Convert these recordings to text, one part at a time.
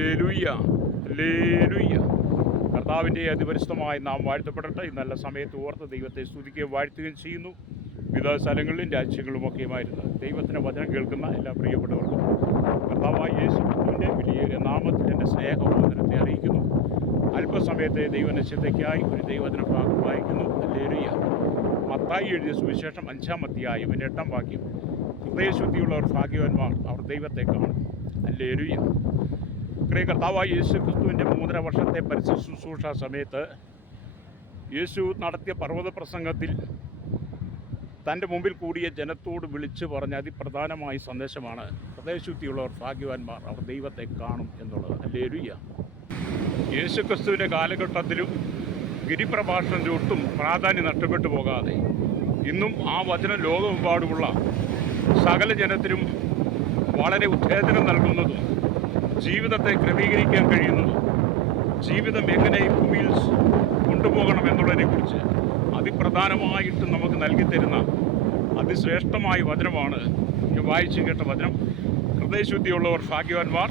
ലേലുയ്യ ലേലുയ്യ കർത്താവിന്റെ അതിപരിശുദ്ധമായി നാം വാഴ്ത്തപ്പെടട്ടെ. ഈ നല്ല സമയത്ത് ഓർത്ത് ദൈവത്തെ സ്തുതിക്കുകയും വാഴ്ത്തുകയും ചെയ്യുന്നു. വിവിധ സ്ഥലങ്ങളിലും രാജ്യങ്ങളുമൊക്കെയുമായിരുന്നു ദൈവത്തിന്റെ വചനം കേൾക്കുന്ന എല്ലാ പ്രിയപ്പെട്ടവർക്കും കർത്താവായ യേശു ക്രിസ്തുവിന്റെ വലിയ നാമത്തിൽ എന്റെ സ്നേഹബോധനത്തെ അറിയിക്കുന്നു. അല്പസമയത്തെ ദൈവനിശ്ചിതയ്ക്കായി ഒരു ദൈവദിന ഭാഗം വായിക്കുന്നു. ലേലുയ്യ മത്തായി എഴുതിയ സുവിശേഷം അഞ്ചാം അധ്യായം എന്റെ എട്ടാം വാക്യം. ഹൃദയശുദ്ധിയുള്ളവർ ഭാഗ്യവാന്മാർ അവർ ദൈവത്തെ കാണും. ലേലുയ്യ പ്രിയ കർത്താവായ യേശു ക്രിസ്തുവിന്റെ മൂന്നര വർഷത്തെ പരിശു ശുശ്രൂഷ സമയത്ത് യേശു നടത്തിയ പർവത പ്രസംഗത്തിൽ തന്റെ മുമ്പിൽ കൂടിയ ജനത്തോട് വിളിച്ചു പറഞ്ഞ അതിപ്രധാനമായ സന്ദേശമാണ് ഹൃദയശുദ്ധിയുള്ളവർ ഭാഗ്യവാന്മാർ അവർ ദൈവത്തെ കാണും എന്നുള്ളത്. അല്ലേലുയ്യ യേശു ക്രിസ്തുവിന്റെ കാലഘട്ടത്തിലും ഗിരിപ്രഭാഷണത്തിന്റെ ഒട്ടും പ്രാധാന്യം നഷ്ടപ്പെട്ടു പോകാതെ ഇന്നും ആ വചനം ലോകമെമ്പാടുമുള്ള സകല ജനത്തിനും വളരെ ഉത്തേജനം നൽകുന്നതും ജീവിതത്തെ ക്രമീകരിക്കാൻ കഴിയുന്നത് ജീവിതം എങ്ങനെ ഭൂമിയിൽ കൊണ്ടുപോകണം എന്നുള്ളതിനെക്കുറിച്ച് അതിപ്രധാനമായിട്ട് നമുക്ക് നൽകി തരുന്ന അതിശ്രേഷ്ഠമായ വചനമാണ് ഈ വായിച്ചു കേട്ട വചനം. ഹൃദയശുദ്ധിയുള്ളവർ ഭാഗ്യവാന്മാർ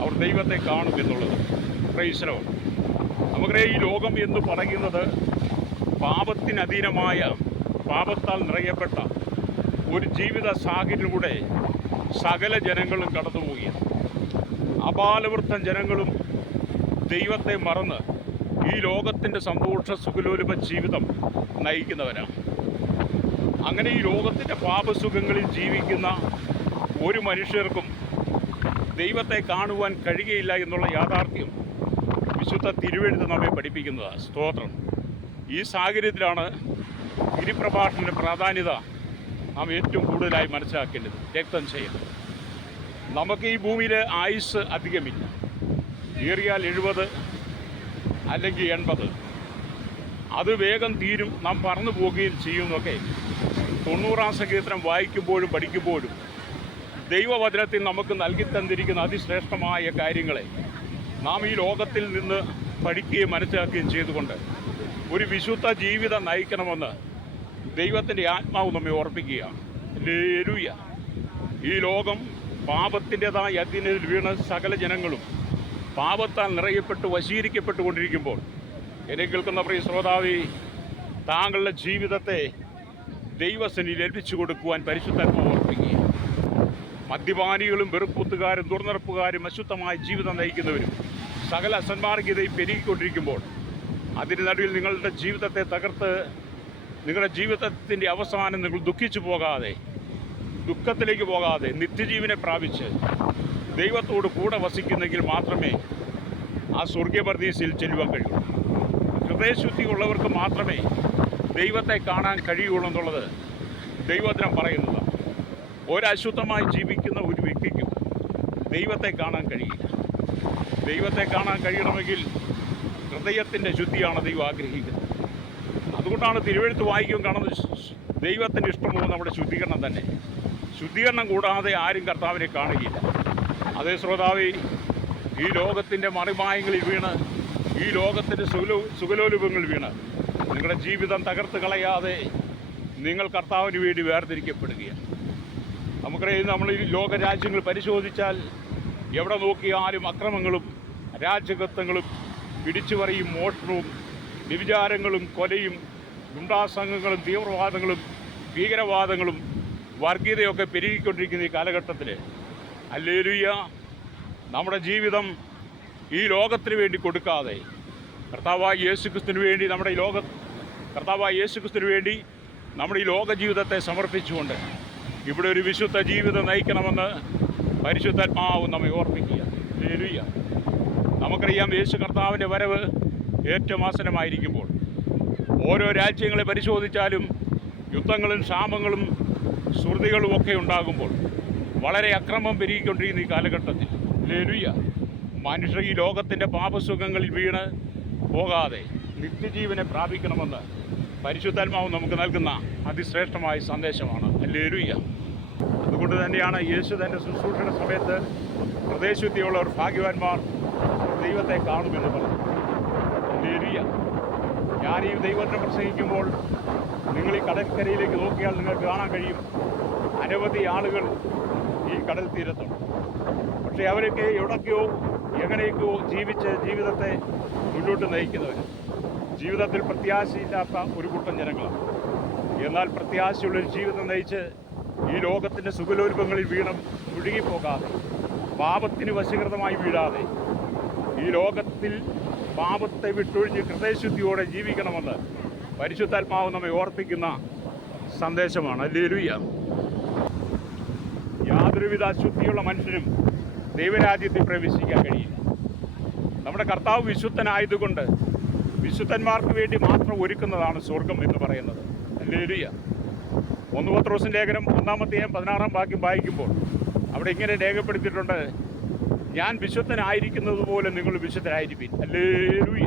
അവർ ദൈവത്തെ കാണും എന്നുള്ളത്. പ്രൈസലോ നമുക്കറിയാം ഈ ലോകം എന്ന് പറയുന്നത് പാപത്തിനധീനമായ പാപത്താൽ നിറയപ്പെട്ട ഒരു ജീവിത സാഹചര്യത്തിലൂടെ സകല ജനങ്ങളും കടന്നുപോവുകയാണ്. അപാലവൃത്തം ജനങ്ങളും ദൈവത്തെ മറന്ന് ഈ ലോകത്തിന്റെ സന്തോഷ സുഖലോലുപ ജീവിതം നയിക്കുന്നവരാണ്. അങ്ങനെ ഈ ലോകത്തിന്റെ പാപസുഖങ്ങളിൽ ജീവിക്കുന്ന ഒരു മനുഷ്യർക്കും ദൈവത്തെ കാണുവാൻ കഴിയുകയില്ല എന്നുള്ള യാഥാർത്ഥ്യം വിശുദ്ധ തിരുവെഴുത്ത് നമ്മെ പഠിപ്പിക്കുന്നത് സ്തോത്രം. ഈ സാഹചര്യത്തിലാണ് ഗിരിപ്രഭാഷണത്തിന്റെ പ്രാധാന്യത നാം ഏറ്റവും കൂടുതലായി മനസ്സിലാക്കേണ്ടത്. രക്തം ചെയ്യുന്നത് നമുക്ക് ഈ ഭൂമിയിൽ ആയുസ് അധികമില്ല. ഏറിയാൽ എഴുപത് അല്ലെങ്കിൽ എൺപത്. അത് വേഗം തീരും. നാം പറന്നു പോവുകയും ചെയ്യുന്നൊക്കെ. തൊണ്ണൂറാം സങ്കീർത്തനം വായിക്കുമ്പോഴും പഠിക്കുമ്പോഴും ദൈവവചനത്തിൽ നമുക്ക് നൽകി തന്നിരിക്കുന്ന അതിശ്രേഷ്ഠമായ കാര്യങ്ങളെ നാം ഈ ലോകത്തിൽ നിന്ന് പഠിക്കുകയും മനസ്സിലാക്കുകയും ചെയ്തുകൊണ്ട് ഒരു വിശുദ്ധ ജീവിതം നയിക്കണമെന്ന് ദൈവത്തിന്റെ ആത്മാവ് നമ്മെ ഓർപ്പിക്കുകയാണ്. ഈ ലോകം പാപത്തിന്റെതായ അതിനിൽ വീണ സകല ജനങ്ങളും പാപത്താൽ നിറയപ്പെട്ട് വശീകരിക്കപ്പെട്ടുകൊണ്ടിരിക്കുമ്പോൾ എന്നെ കേൾക്കുന്ന പ്രിയ ശ്രോതാവി താങ്കളുടെ ജീവിതത്തെ ദൈവസനിൽ ഏൽപ്പിച്ചു കൊടുക്കുവാൻ പരിശുദ്ധാത്മ ഓർപ്പിക്കുക മദ്യപാനികളും വെറുപ്പൂത്തുകാരും ദുർനിറപ്പുകാരും അശുദ്ധമായ ജീവിതം നയിക്കുന്നവരും സകല അസന്മാർഗീയതയും പെരുകിക്കൊണ്ടിരിക്കുമ്പോൾ അതിന് നടുവിൽ നിങ്ങളുടെ ജീവിതത്തെ തകർത്ത് നിങ്ങളുടെ ജീവിതത്തിന്റെ അവസാനം നിങ്ങൾ ദുഃഖിച്ചു പോകാതെ ദുഃഖത്തിലേക്ക് പോകാതെ നിത്യജീവനെ പ്രാപിച്ച് ദൈവത്തോട് കൂടെ വസിക്കുന്നെങ്കിൽ മാത്രമേ ആ സ്വർഗീയപർദീസിൽ ചെല്ലുവാൻ കഴിയൂ. ഹൃദയശുദ്ധി ഉള്ളവർക്ക് മാത്രമേ ദൈവത്തെ കാണാൻ കഴിയുള്ളൂ എന്നുള്ളത് ദൈവദിനം പറയുന്നതാണ് ഒരശുദ്ധമായി ജീവിക്കുന്ന ഒരു വ്യക്തിക്കും ദൈവത്തെ കാണാൻ കഴിയില്ല. ദൈവത്തെ കാണാൻ കഴിയണമെങ്കിൽ ഹൃദയത്തിന്റെ ശുദ്ധിയാണ് ദൈവം ആഗ്രഹിക്കുന്നത്. അതുകൊണ്ടാണ് തിരുവഴുത്ത് വായിക്കും കാണുന്നത് ദൈവത്തിന്റെ ഇഷ്ടമുള്ള നമ്മുടെ ശുദ്ധീകരണം തന്നെ. ശുദ്ധീകരണം കൂടാതെ ആരും കർത്താവിനെ കാണുകയില്ല. അതേ ശ്രോതാവി ഈ ലോകത്തിന്റെ മറിമായങ്ങളിൽ വീണ് ഈ ലോകത്തിന്റെ സുഖലോ സുഖലോലുപങ്ങൾ വീണ്. നിങ്ങളുടെ ജീവിതം തകർത്ത് കളയാതെ നിങ്ങൾ കർത്താവിന് വേണ്ടി വേർതിരിക്കപ്പെടുകയാണ്. നമുക്കറിയാം നമ്മൾ ഈ ലോകരാജ്യങ്ങൾ പരിശോധിച്ചാൽ എവിടെ നോക്കിയാലും അക്രമങ്ങളും അരാജകത്വങ്ങളും പിടിച്ചുപറിയും മോഷണവും വ്യഭിചാരങ്ങളും കൊലയും ഗുണ്ടാസംഘങ്ങളും തീവ്രവാദങ്ങളും ഭീകരവാദങ്ങളും വർഗീയതയൊക്കെ പെരുകിക്കൊണ്ടിരിക്കുന്ന ഈ കാലഘട്ടത്തിൽ അല്ലേലുയ്യ നമ്മുടെ ജീവിതം ഈ ലോകത്തിന് വേണ്ടി കൊടുക്കാതെ കർത്താവായ യേശുക്രിസ്തുവിന് വേണ്ടി നമ്മുടെ ഈ ലോക കർത്താവായ യേശുക്രിസ്തുവിന് വേണ്ടി നമ്മുടെ ഈ ലോക ജീവിതത്തെ സമർപ്പിച്ചുകൊണ്ട് ഇവിടെ ഒരു വിശുദ്ധ ജീവിതം നയിക്കണമെന്ന് പരിശുദ്ധാത്മാവ് നമ്മെ ഓർമ്മിക്കുക ലേലുയ്യ നമുക്കറിയാം യേശു കർത്താവിന്റെ വരവ് ഏറ്റവും ആസനമായിരിക്കുമ്പോൾ ഓരോ രാജ്യങ്ങളെ പരിശോധിച്ചാലും യുദ്ധങ്ങളും ക്ഷാമങ്ങളും ശ്രുതികളും ഒക്കെ ഉണ്ടാകുമ്പോൾ വളരെ അക്രമം പെരുകിക്കൊണ്ടിരിക്കുന്ന ഈ കാലഘട്ടത്തിൽ. ലേലുയ്യ മനുഷ്യ ഈ ലോകത്തിന്റെ പാപസുഖങ്ങളിൽ വീണ് പോകാതെ നിത്യജീവനെ പ്രാപിക്കണമെന്ന് പരിശുദ്ധാത്മാവ് നമുക്ക് നൽകുന്ന അതിശ്രേഷ്ഠമായ സന്ദേശമാണ് ലേലുയ്യ. അതുകൊണ്ട് തന്നെയാണ് യേശു തന്റെ ശുശ്രൂഷയുടെ സമയത്ത് ഹൃദയശുദ്ധിയുള്ളവർ ഭാഗ്യവാന്മാർ ദൈവത്തെ കാണുമെന്ന് പറഞ്ഞു ലേലുയ്യ ഞാൻ ഈ ദൈവത്തെ പ്രസംഗിക്കുമ്പോൾ നിങ്ങൾ ഈ കടൽക്കരയിലേക്ക് നോക്കിയാൽ നിങ്ങൾക്ക് കാണാൻ കഴിയും. അനവധി ആളുകൾ ഈ കടൽ തീരത്തുണ്ട്. പക്ഷേ അവരൊക്കെ എവിടൊക്കെയോ എങ്ങനെയൊക്കെയോ ജീവിച്ച് ജീവിതത്തെ മുന്നോട്ട് നയിക്കുന്നവർ. ജീവിതത്തിൽ പ്രത്യാശയില്ലാത്ത ഒരു കൂട്ടം ജനങ്ങളാണ്. എന്നാൽ പ്രത്യാശയുള്ളൊരു ജീവിതം നയിച്ച് ഈ ലോകത്തിന്റെ സുഖലോൽപങ്ങളിൽ വീണം മുഴുകിപ്പോകാതെ പാപത്തിന് വശീകൃതമായി വീഴാതെ ഈ ലോകത്തിൽ പാപത്തെ വിട്ടൊഴിഞ്ഞ് ഹൃദയശുദ്ധിയോടെ ജീവിക്കണമെന്ന് പരിശുദ്ധാത്മാവ് നമ്മെ ഓർപ്പിക്കുന്ന സന്ദേശമാണ്. അല്ലേലുയ്യ യാതൊരുവിധ അശുദ്ധിയുള്ള മനുഷ്യനും ദൈവരാജ്യത്തിൽ പ്രവേശിക്കാൻ കഴിയില്ല. നമ്മുടെ കർത്താവ് വിശുദ്ധനായതുകൊണ്ട് വിശുദ്ധന്മാർക്ക് വേണ്ടി മാത്രം ഒരുക്കുന്നതാണ് സ്വർഗം എന്ന് പറയുന്നത്. അല്ലേലുയ്യ ഒന്ന് പത്രോസിന്റെ ലേഖനം ഒന്നാമത്തെയും പതിനാറാം വാക്യം വായിക്കുമ്പോൾ അവിടെ ഇങ്ങനെ രേഖപ്പെടുത്തിയിട്ടുണ്ട്. ഞാൻ വിശുദ്ധനായിരിക്കുന്നത് പോലെ നിങ്ങൾ വിശുദ്ധരായിരിക്കും അല്ലേലൂയ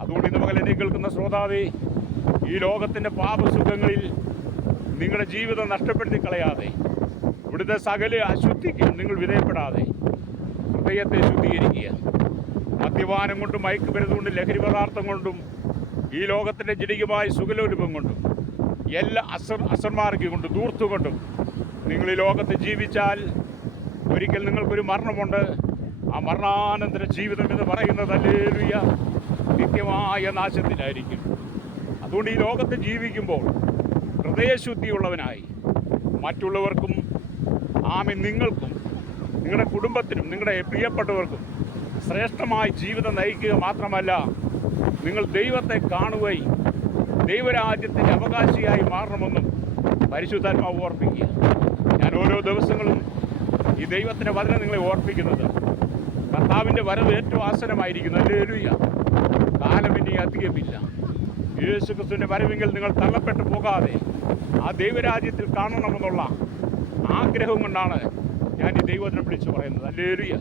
അതുകൊണ്ട് ഇന്ന് മകൾ എന്നെ കേൾക്കുന്ന ശ്രോതാവേ ഈ ലോകത്തിന്റെ പാപസുഖങ്ങളിൽ നിങ്ങളുടെ ജീവിതം നഷ്ടപ്പെടുത്തി കളയാതെ ഇവിടുത്തെ സകല അശുദ്ധിക്ക് നിങ്ങൾ വിധേയപ്പെടാതെ ഹൃദയത്തെ ശുദ്ധീകരിക്കുക. മദ്യപാനം കൊണ്ടും മയക്കുമരുന്ന് കൊണ്ടും ലഹരി പദാർത്ഥം കൊണ്ടും ഈ ലോകത്തിന്റെ ജടികമായ സുഖലോലുപം കൊണ്ടും എല്ലാ അസർ അസന്മാർഗി കൊണ്ടും ദൂർത്തുകൊണ്ടും നിങ്ങൾ ഈ ലോകത്ത് ജീവിച്ചാൽ ഒരിക്കൽ നിങ്ങൾക്കൊരു മരണമുണ്ട്. ആ മരണാനന്തര ജീവിതം എന്ന് പറയുന്നത് അല്ലേലുയ നിത്യമായ നാശത്തിലായിരിക്കും. അതുകൊണ്ട് ഈ ലോകത്ത് ജീവിക്കുമ്പോൾ ഹൃദയശുദ്ധിയുള്ളവനായി മറ്റുള്ളവർക്കും ആമി നിങ്ങൾക്കും നിങ്ങളുടെ കുടുംബത്തിനും നിങ്ങളുടെ പ്രിയപ്പെട്ടവർക്കും ശ്രേഷ്ഠമായി ജീവിതം നയിക്കുക മാത്രമല്ല നിങ്ങൾ ദൈവത്തെ കാണുകയും ദൈവരാജ്യത്തിന്റെ അവകാശിയായി മാറണമെന്നും പരിശുദ്ധാത്മാവ് ഓർപ്പിക്കുക. ഞാൻ ഓരോ ദിവസങ്ങളും ഈ ദൈവത്തിന്റെ വചനം നിങ്ങളെ ഓർപ്പിക്കുന്നത് കർത്താവിന്റെ വരവ് ഏറ്റവും ആസനമായിരിക്കുന്നു അല്ലെ കാലം ഇനി അധികമില്ല. യേശു ക്രിസ്തുവിന്റെ വരവെങ്കിൽ നിങ്ങൾ തള്ളപ്പെട്ടു പോകാതെ ആ ദൈവരാജ്യത്തിൽ കാണണമെന്നുള്ള ആഗ്രഹം കൊണ്ടാണ് ഞാൻ ഈ ദൈവത്തിനെ വിളിച്ചു പറയുന്നത്. അല്ലേലുയ്യ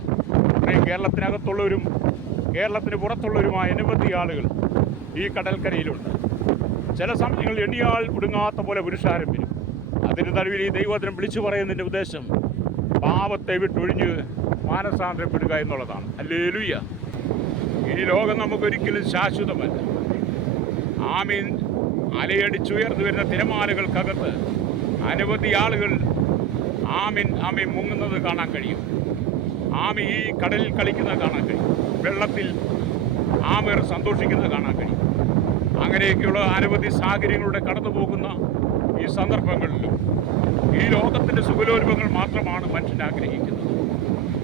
അത്രയും കേരളത്തിനകത്തുള്ളവരും കേരളത്തിന് പുറത്തുള്ളവരുമായ അനവധി ആളുകൾ ഈ കടൽക്കരയിലുണ്ട്. ചില സമയങ്ങളിൽ എണ്ണിയാൽ കുടുങ്ങാത്ത പോലെ പുരുഷാരം വരും. അതിന് നടുവിൽ ഈ ദൈവത്തിനെ വിളിച്ചു പറയുന്നതിന്റെ ഉദ്ദേശം പാപത്തെ വിട്ടൊഴിഞ്ഞ് മാനസാന്തരപ്പെടുക എന്നുള്ളതാണ്. അല്ലേലുയ്യ ഈ ലോകം നമുക്കൊരിക്കലും ശാശ്വതമല്ല. ആമീൻ. അലയടിച്ചുയർന്നു വരുന്ന തിരമാലകൾക്കകത്ത് അനവധി ആളുകൾ ആമീൻ ആമീൻ മുങ്ങുന്നത് കാണാൻ കഴിയും. ആമി ഈ കടലിൽ കളിക്കുന്നത് കാണാൻ കഴിയും. വെള്ളത്തിൽ ആമേർ സന്തോഷിക്കുന്നത് കാണാൻ കഴിയും. അങ്ങനെയൊക്കെയുള്ള അനവധി സാഹചര്യങ്ങളുടെ കടന്നു പോകുന്ന ഈ സന്ദർഭങ്ങളിലും ഈ ലോകത്തിന്റെ സുഖലോലുപങ്ങൾ മാത്രമാണ് മനുഷ്യൻ ആഗ്രഹിക്കുന്നത്.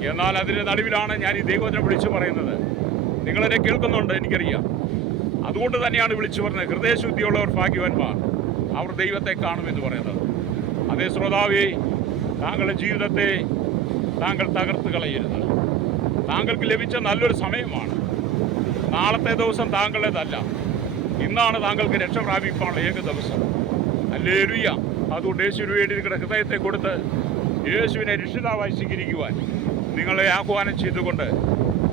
എന്നാൽ അതിന്റെ നടുവിലാണ് ഞാൻ ഈ ദൈവത്തിനെ വിളിച്ചു പറയുന്നത്. നിങ്ങളെന്നെ കേൾക്കുന്നുണ്ട് എനിക്കറിയാം. അതുകൊണ്ട് തന്നെയാണ് വിളിച്ചു പറഞ്ഞത്. ഹൃദയശുദ്ധിയുള്ളവർ ഭാഗ്യവാന്മാർ. അവർ ദൈവത്തെ കാണുമെന്ന് പറയുന്നത്. അതേ ശ്രോതാവി താങ്കളുടെ ജീവിതത്തെ താങ്കൾ തകർത്ത് കളയരുത്. താങ്കൾക്ക് ലഭിച്ച നല്ലൊരു സമയമാണ്. നാളത്തെ ദിവസം താങ്കളുടേതല്ല. ഇന്നാണ് താങ്കൾക്ക് രക്ഷ പ്രാപിക്കാനുള്ള ഏക ദിവസം. അല്ലേലുയ്യ. അതുകൊണ്ട് യേശുവിന് വേണ്ടി നിങ്ങളുടെ ഹൃദയത്തെ കൊടുത്ത് യേശുവിനെ രക്ഷിതാവായി സ്വീകരിക്കുവാൻ നിങ്ങളെ ആഹ്വാനം ചെയ്തുകൊണ്ട്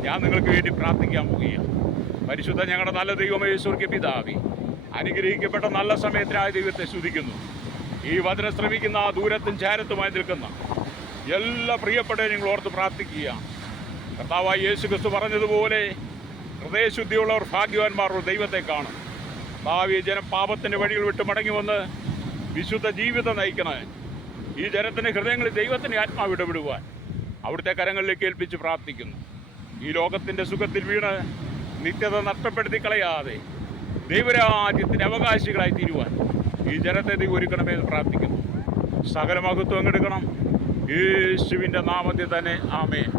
ഞാൻ നിങ്ങൾക്ക് വേണ്ടി പ്രാർത്ഥിക്കാൻ പോവുകയാണ്. പരിശുദ്ധ ഞങ്ങളുടെ നല്ല ദൈവമേ സ്വർഗ പിതാവി അനുഗ്രഹിക്കപ്പെട്ട നല്ല സമയത്തിനായ ദൈവത്തെ സ്തുതിക്കുന്നു. ഈ വചനം ശ്രമിക്കുന്ന ആ ദൂരത്തും ചാരത്തുമായി നിൽക്കുന്ന എല്ലാ പ്രിയപ്പെട്ടവരും നിങ്ങൾ ഓർത്ത് പ്രാർത്ഥിക്കുക. കർത്താവായ യേശു ക്രിസ്തു പറഞ്ഞതുപോലെ ഹൃദയശുദ്ധിയുള്ളവർ ഭാഗ്യവാന്മാർ ദൈവത്തെ കാണും. ഭാവി ജനം പാപത്തിന്റെ വഴികൾ വിട്ട് മടങ്ങി വന്ന് വിശുദ്ധ ജീവിതം നയിക്കണേ. ഈ ജനത്തിന്റെ ഹൃദയങ്ങളിൽ ദൈവത്തിന്റെ ആത്മാവ് ഇടപെടുവാൻ അവിടുത്തെ കരങ്ങളിലേക്ക് ഏൽപ്പിച്ച് പ്രാർത്ഥിക്കുന്നു. ഈ ലോകത്തിന്റെ സുഖത്തിൽ വീണ് നിത്യത നഷ്ടപ്പെടുത്തി കളയാതെ ദൈവരാജ്യത്തിന്റെ അവകാശികളായി തീരുവാൻ ഈ ജനത്തെ ദൈവം ഒരുക്കണമെന്ന് പ്രാർത്ഥിക്കുന്നു. സകല മഹത്വം എടുക്കണം. യേശുവിന്റെ നാമത്തിൽ തന്നെ. ആമേൻ.